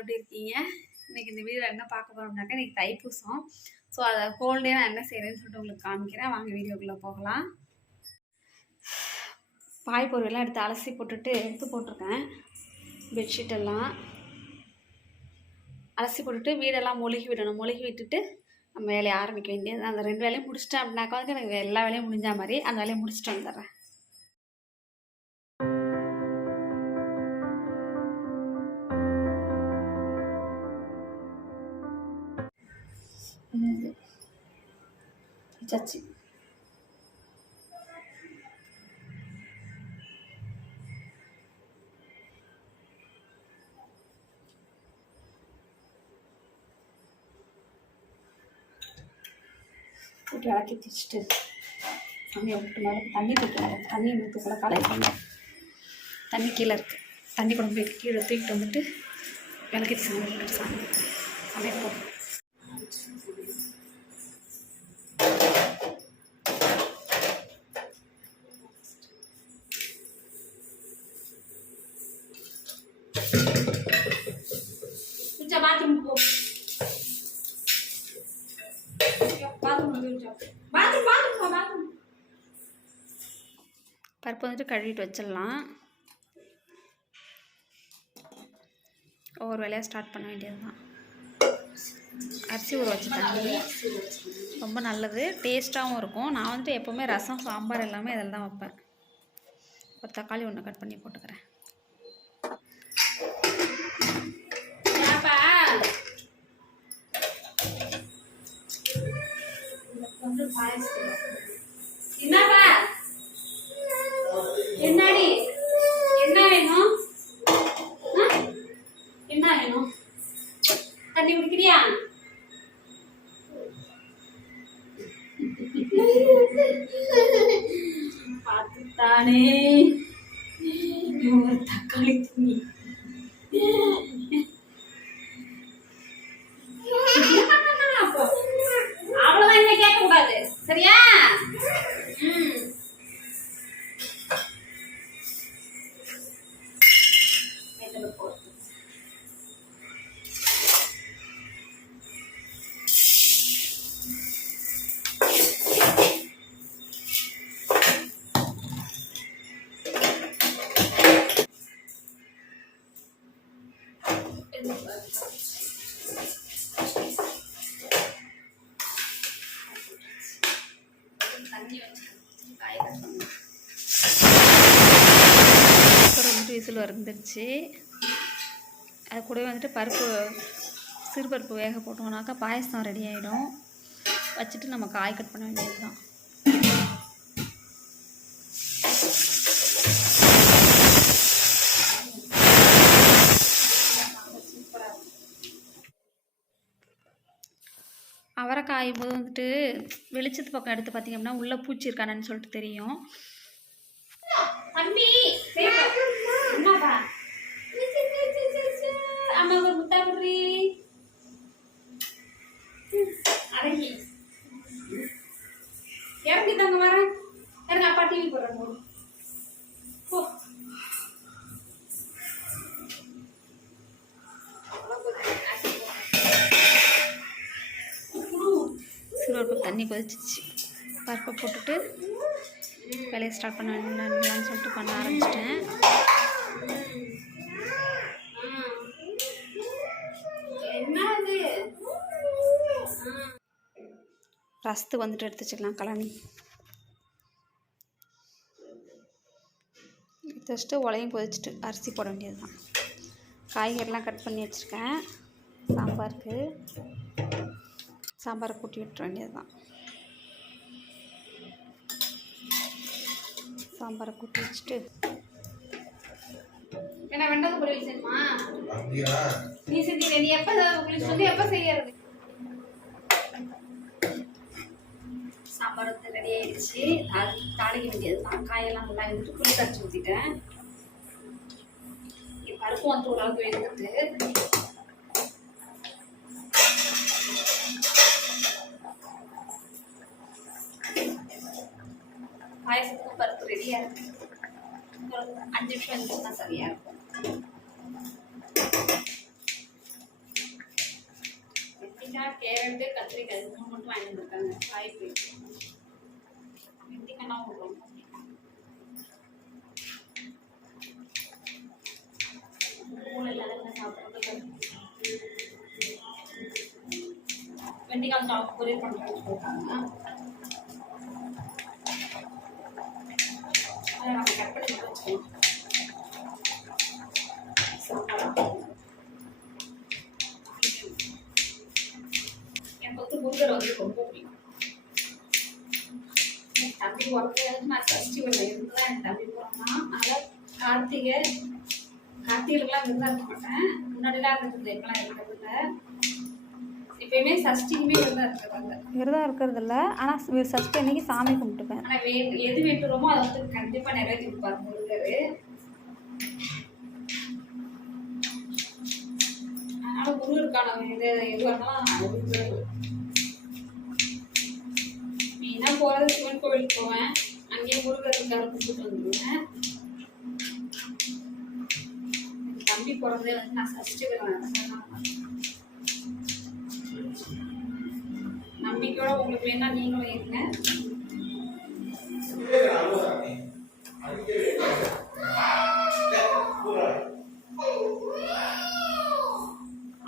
எல்லோரும் எப்படி இருக்கீங்க? இன்றைக்கி இந்த வீடியோவில் என்ன பார்க்க போகிறோம்னாக்கா இன்றைக்கி தைப்பூசம். ஸோ அதை ஹோல் டே நான் என்ன செய்கிறேன்னு சொல்லிட்டு உங்களுக்கு காமிக்கிறேன். வாங்க வீடியோக்குள்ளே போகலாம். பாய் பொருளெல்லாம் எடுத்து அலசி போட்டுட்டு எடுத்து போட்டிருக்கேன். பெட்ஷீட்டெல்லாம் அலசி போட்டுட்டு வீடெல்லாம் மொழுகி விடணும். மொழுகி விட்டுட்டு நம்ம வேலையை ஆரம்பிக்க வேண்டியது. அந்த 2 வேலையும் முடிச்சிட்டேன் அப்படின்னாக்கா வந்து எனக்கு எல்லா வேலையும் முடிஞ்ச மாதிரி அந்த வேலையை முடிச்சுட்டு வந்துடுறேன். சச்சி விளக்கி திச்சுட்டு தண்ணி விட்டு மேலே தண்ணி தூக்கணும். தண்ணி ஊற்று கூட கலை பண்ணேன். தண்ணி கீழே இருக்குது. தண்ணி கொண்டு போய் கீழே தூக்கிட்டு வந்துட்டு விளக்கி சாமி சமைப்போம். பாத்ரூம் போ. பருப்பு வந்துட்டு கழுவிட்டு வச்சிடலாம். ஒவ்வொரு வேலையாக ஸ்டார்ட் பண்ண வேண்டியது தான். அரிசி ஊற வச்சு தண்ணி ரொம்ப நல்லது, டேஸ்ட்டாகவும் இருக்கும். நான் வந்துட்டு எப்போவுமே ரசம் சாம்பார் எல்லாமே இதில் தான் வைப்பேன். ஒரு தக்காளி ஒன்று கட் பண்ணி போட்டுக்கிறேன். என்னப்பா என்னடி என்ன வேணும்? என்ன வேணும்? தண்ணி குடிக்கிறியா? பார்த்துத்தானே ஒரு தக்காளி தண்ணி. அவ்வளவுதான், என்ன கேட்க கூடாது சரியா? விசில் வந்துடுச்சு. அது கூடவே வந்துட்டு பருப்பு சிறுபருப்பு வேக போட்டோம்னாக்கா பாயசம் ரெடி ஆகிடும். வச்சுட்டு நம்ம காய் கட் பண்ண வேண்டியது தான். அவரைக்காயும் போது வந்துட்டு வெளிச்சத்து பக்கம் எடுத்து பார்த்தீங்க அப்படின்னா உள்ளே பூச்சி இருக்கானு சொல்லிட்டு தெரியும். அம்மா ஒரு முட்டா குடி அடங்கி இறங்கி தாங்க வரேன். எனக்கு அப்பா டிவி போடுறேன். சிறுபருப்பு தண்ணி கொதிச்சிச்சு. பருப்பை போட்டுட்டு வேலையை ஸ்டார்ட் பண்ண வேண்டாம்னு சொல்லிட்டு பண்ண ஆரம்பிச்சிட்டேன். ரசத்துக்கு வந்துட்டு எடுத்து வச்சுக்கலாம். கலனி எடுத்து வச்சுட்டு உலையும் கொதிச்சுட்டு அரிசி போட வேண்டியது தான். காய்கறிலாம் கட் பண்ணி வச்சுருக்கேன். சாம்பாரை கூட்டி விட்டுற வேண்டியது தான். சாம்பாரை கூட்டி வச்சுட்டு என்ன வெண்டது பொரியல் செய்யணுமா? நீ செஞ்சீங்க. நீ எப்போ உங்களுக்கு சொல்லி எப்போ செய்யறது? சாம்பார் ரெடி ஆயிடுச்சு. தாளிக்க வேண்டியது தான். காயெல்லாம் நல்லா வந்துட்டு புளி கரைச்சி ஊற்றிட்டேன். பருப்பு வந்து ஓரளவுக்கு வேண்டுட்டு பாயசத்துக்கும் பருப்பு ரெடியாக இருக்கு. 5 நிமிஷம் இருந்துச்சுன்னா சரியாக இருக்கும். கேரட்டு கத்திரிக்காய் 3 மட்டும் வாங்கிட்டு வந்துருக்காங்க. காய் போயிட்டு வெண்டிக்காய் விடுறோம். வெண்டிக்காய் ஸ்டாக் பொரியல் பண்ணுறேன்னு சொல்லியிருக்காங்க. அதை நம்ம கட் பண்ணி வச்சுக்கலாம். எனக்கு வந்து முருகர் வந்து ரொம்ப பிடிக்கும். என் தம்பி பிறந்தது நான் ஃபெஸ்டிவலில் இருந்து தான் என் தம்பி பிறந்தான். அதனால் கார்த்திகைக்கெல்லாம் விரதம் இருக்க மாட்டேன். முன்னாடிலாம் இருந்தது, இப்பெல்லாம் இருக்கிறதில்ல. எப்பயுமே சஷ்டிக்குமே விரதம் இருக்கிறதில்ல. விரதம் இருக்கிறதில்ல, ஆனால் சஷ்டி அன்னைக்கு சாமி கும்பிட்டுப்பேன். ஆனால் எது வேண்டுறோமோ அதை வந்து கண்டிப்பாக நிறைவேற்றி கொடுப்பார் முருகர். அதனால முருகருக்கான எதுவாக இருந்தாலும் மெயினாக போகிறது சிவன் கோவிலுக்கு போவேன். அங்கேயே முருகர் இருக்காரு, கும்பிட்டு வந்துடுவேன். தம்பி பிறந்தே வந்து நான் சஷ்டி நம்பிக்கையோட உங்களுக்கு வேணா நீங்களும் இருங்க.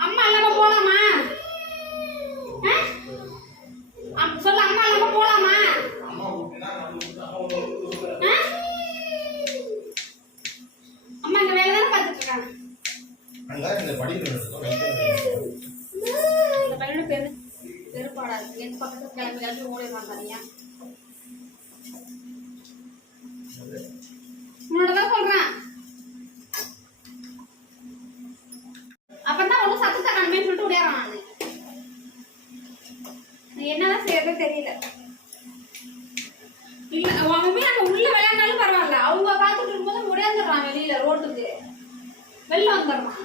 அம்மா இல்லாம போலாமா? சொல்ல அம்மா இல்லாம போலாமா? அம்மா இங்க வேலை தானே பார்த்துட்டு இருக்காங்க. இந்த பையனோட பேரு வெறுப்பாடா இருக்கு. என் பக்கத்துல கிளம்பி ஓடிடுவான் தனியா. உன்னோடதான் சொல்றேன். அப்பதான் ஒன்னும் சத்தத்தை கண்மையை சொல்லிட்டு ஓடியாரான். நான் என்னதான் செய்யறதே தெரியல. இல்ல அவன் போய் அங்க உள்ள விளையாண்டாலும் பரவாயில்ல, அவங்க பார்த்துட்டு இருக்கும்போது முடியாந்துடுறான். வெளியில ரோட்டுக்கு வெளில வந்துடுறான்.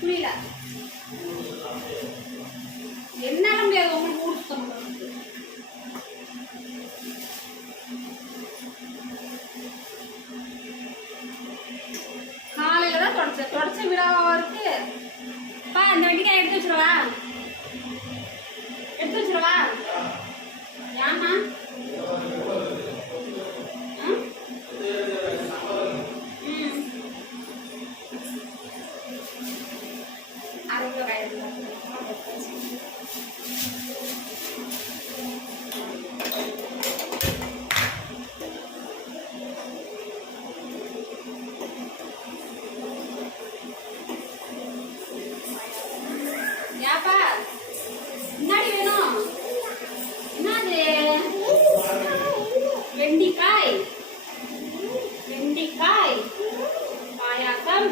புரியல, என்னால முடியாது உங்களுக்கு ஊர் சுத்தம் பண்றது. காலையில தான் தொடச்ச விழாவா இருக்கு. பா இந்த வெண்டிக்காய் எடுத்து வச்சிருவா, எடுத்து வச்சிருவா. ஏமா யாப்பா முன்னாடி வேணும். என்னது? வெண்டிக்காய் பாயாசம்.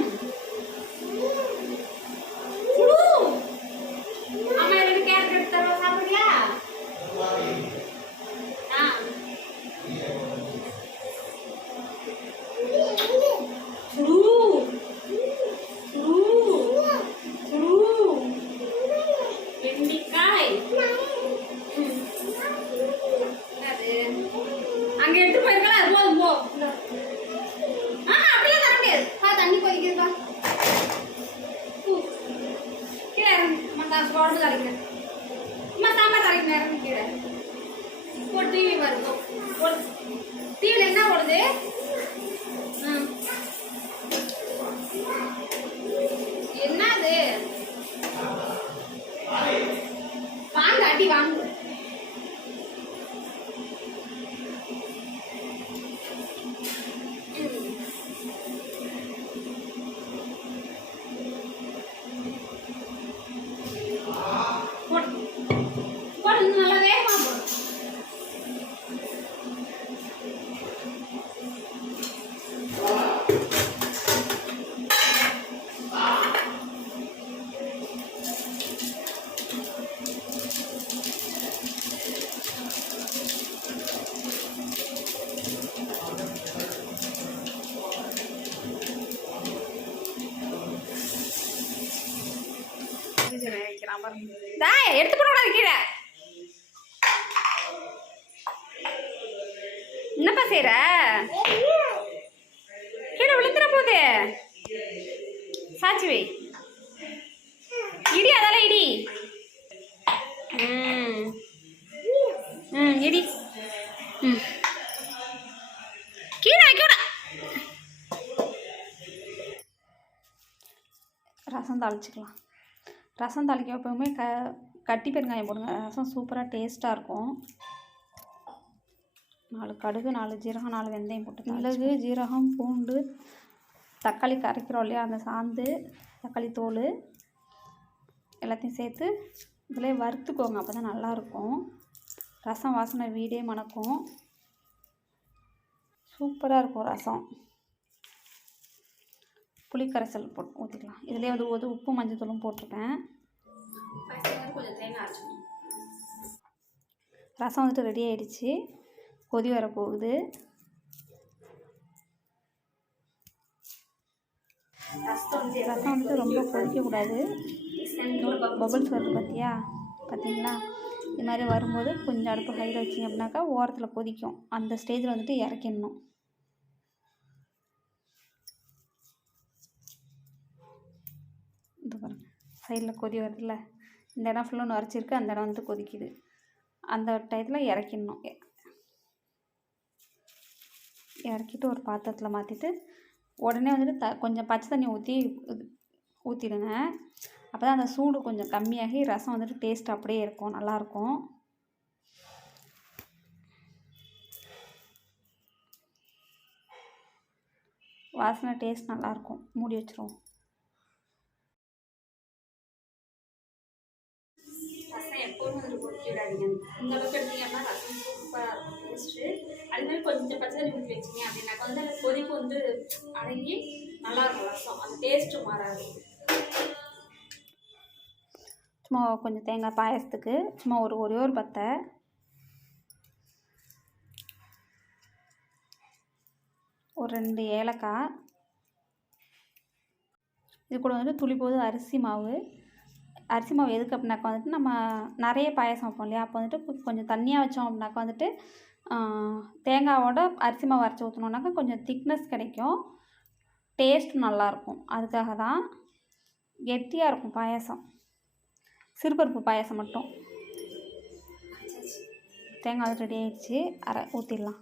அம்மா 2 கேரட் எடுத்து தருவா, சாப்பிடுறியா? வெண்டிக்காய் அங்க எடுத்து போயிருக்கலாம். அது போதும் போ. அப்படியே தர முடியாது. தண்ணி கொதிக்குதுப்பா. கீழே இறங்கு உடம்பு தலைக்கிறேன். அம்மா சாம்பார் தலைக்கிறேன். இறங்கு கீழே ஒரு டிவி வருது. டிவியில் என்ன ஓடுது? என்னது? வாங்க அடி வாங்க. நல்லா வேகமா போடும். எடுத்து போடக்கூடாது கீழே. என்னப்பா செய்யற? கீழே விழுந்துற போகுது. சாச்சி வை. இடி அதெல்லாம் இடி. இடி. கீழே வைக்க. ரசம் தாளிச்சிக்கலாம். ரசம் தாளிக்க எப்பவுமே கட்டி பெருங்காயம் போடுங்க. ரசம் சூப்பராக டேஸ்ட்டாக இருக்கும். 4 கடுகு, 4 ஜீரகம், 4 வெந்தயம் போட்டு மிளகு, ஜீரகம், பூண்டு, தக்காளி கரைக்கிறோம் இல்லையா, அந்த சாந்து, தக்காளி தோல் எல்லாத்தையும் சேர்த்து இதில் வறுத்துக்கோங்க. அப்போ தான் நல்லாயிருக்கும். ரசம் வாசனை வீடே மணக்கும். சூப்பராக இருக்கும் ரசம். புளிக்கரைசல் போட்டு ஊற்றிக்கலாம். இதிலே வந்து உப்பு மஞ்சத்தூளும் போட்டிருக்கேன். கொஞ்சம் தேங்காய் அரைச்சிக்கணும். ரசம் வந்துட்டு ரெடி ஆகிடுச்சு. கொதி வர போகுது. ரசம் வந்துட்டு ரொம்ப கொதிக்கக்கூடாது. பபுள்ஸ் வருது பார்த்தீங்களா? இது மாதிரி வரும்போது கொஞ்சம் அடுப்பு ஹையில் வச்சிங்க அப்படின்னாக்கா ஓரத்தில் கொதிக்கும். அந்த ஸ்டேஜில் வந்துட்டு இறக்கிடணும். இது பாருங்கள், சைடில் கொதி வருதுல்ல, இந்த இடம் ஃபுல்லாக நுரைச்சிருக்கு, அந்த இடம் வந்துட்டு கொதிக்குது. அந்த டயத்தில் இறக்கிடணும். இறக்கிட்டு ஒரு பாத்திரத்தில் மாற்றிட்டு உடனே வந்துட்டு கொஞ்சம் பச்சை தண்ணி ஊற்றிடுங்க. அப்போ தான் அந்த சூடு கொஞ்சம் கம்மியாகி ரசம் வந்துட்டு டேஸ்ட் அப்படியே இருக்கும், நல்லாயிருக்கும். வாசனை டேஸ்ட் நல்லாயிருக்கும். மூடி வச்சுருவோம். ரசம் எப்போதும் வந்துட்டு கொதிக்கிடாதீங்க. இந்த அளவுக்கு எடுத்தீங்கன்னா ரசம் சூப்பராக இருக்கும் டேஸ்ட்டு. அது மாதிரி கொஞ்சம் பச்சை தண்ணி ஊற்றி வச்சிங்க அப்படின்னாக்கா வந்து அந்த கொதிப்பு வந்து அடங்கி நல்லாயிருக்கும் ரசம். அந்த டேஸ்ட்டு மாறாது. சும்மா கொஞ்சம் தேங்காய் பாயசத்துக்கு சும்மா ஒரே ஒரு பத்தை, ஒரு 2 ஏலக்காய், இது கூட வந்துட்டு துளி போது அரிசி மாவு எதுக்கு அப்படின்னாக்கா வந்துட்டு நம்ம நிறைய பாயசம் வைப்போம் இல்லையா, அப்போ வந்துட்டு கொஞ்சம் தண்ணியாக வச்சோம் அப்படின்னாக்கா வந்துட்டு தேங்காவோட அரிசி மாவு அரைச்சி ஊற்றினோன்னாக்கா கொஞ்சம் திக்னஸ் கிடைக்கும், டேஸ்ட் நல்லாயிருக்கும். அதுக்காக தான். கெட்டியாக இருக்கும் பாயசம். சிறுபருப்பு பாயசம் மட்டும். தேங்காய் ரெடி ஆகிடுச்சு. ஊற்றிடலாம்.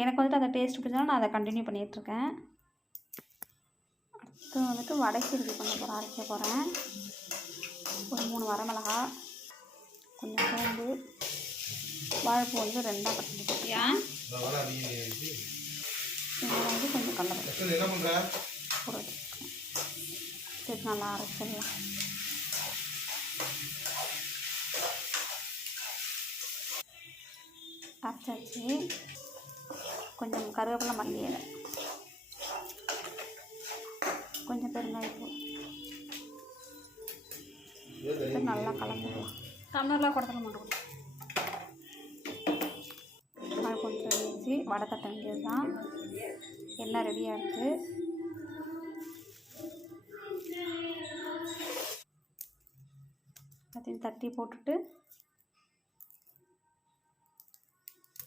எனக்கு வந்துட்டு அந்த டேஸ்ட் பிடிச்சாலும் நான் அதை கண்டினியூ பண்ணிகிட்ருக்கேன். அடுத்து வந்துட்டு வடைக்கு ரெடி பண்ண போகிறேன், அரைக்க போகிறேன். ஒரு 3 வரமிளகா, கொஞ்சம் சோம்பு, வாழைப்பூ வந்து 2ஆக கட் பண்ணி போட்டியா, இதில் வந்து கொஞ்சம் கடலை போட சரி, நல்லா அரைச்சிடலாம். அரைச்சாச்சு. கொஞ்சம் கருவேப்பிலை, மல்லி இலை, கொஞ்சம் பெருங்காயத்தூள் நல்லா கலந்துடலாம். டம்ளர்லாம் கொடுத்துட மாட்டோம். அது கொஞ்சம் ரெடி. வடை தட்ட வேண்டியது தான். எல்லாம் ரெடியாக இருக்குது. அதையும் தட்டி போட்டுட்டு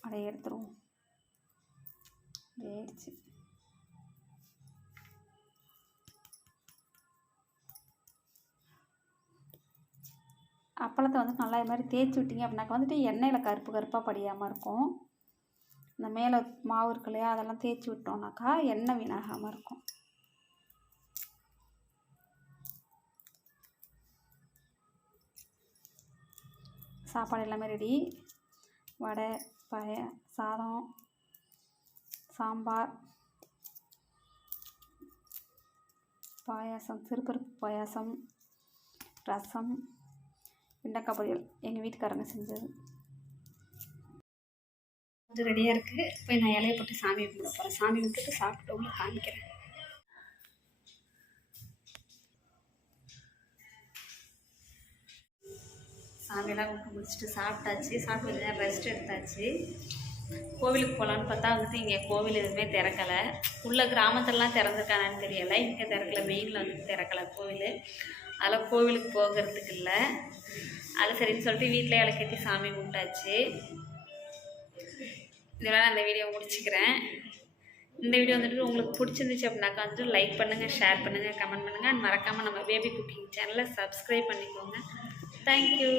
அதை எடுத்துருவோம். வேடிச்சு அப்பளத்தை வந்து நல்லா இது மாதிரி தேய்ச்சி விட்டிங்க அப்படின்னாக்கா வந்துட்டு எண்ணெயில் கருப்பாக படியாமல் இருக்கும். இந்த மேலே மாவு இருக்கு இல்லையா, அதெல்லாம் தேய்ச்சி விட்டோம்னாக்கா எண்ணெய் வீணாகாமல் இருக்கும். சாப்பாடு எல்லாமே ரெடி. வடை, சாதம், சாம்பார், பாயாசம், சிறுபருப்பு பாயாசம், ரசம், வெண்டைக்காய் பொரியல் எங்கள் வீட்டுக்காரங்க செஞ்சது. கொஞ்சம் ரெடியாக இருக்குது. போய் நான் இலையை போட்டு சாமி கும்பிட போகிறேன். சாமி கும்பிட்டு சாப்பிட்டு உங்களுக்கு காமிக்கிறேன். சாமியெல்லாம் கும்பிட்டு முடிச்சுட்டு சாப்பிட்டாச்சு. சாப்பிட்டு கொஞ்சம் நேரம் ரெஸ்ட் எடுத்தாச்சு. கோவிலுக்கு போகலான்னு பார்த்தா வந்துட்டு இங்கே கோவில் எதுவுமே திறக்கலை. உள்ள கிராமத்திலலாம் திறந்துருக்கானான்னு தெரியலை. இங்கே திறக்கலை, மெயினில் வந்துட்டு திறக்கலை கோவில். அதெல்லாம் கோவிலுக்கு போகிறதுக்கு இல்லை. அது சரின்னு சொல்லிட்டு வீட்டிலே விளக்கேற்றி சாமி கும்பிட்டாச்சு. இதெல்லாம் நான் இந்த வீடியோ முடிச்சுக்கிறேன். இந்த வீடியோ வந்துட்டு உங்களுக்கு பிடிச்சிருந்துச்சு அப்படின்னாக்கா வந்துட்டு லைக் பண்ணுங்கள், ஷேர் பண்ணுங்கள், கமெண்ட் பண்ணுங்கள். மறக்காமல் நம்ம பேபி குக்கிங் சேனலை சப்ஸ்கிரைப் பண்ணிக்கோங்க. தேங்க்யூ.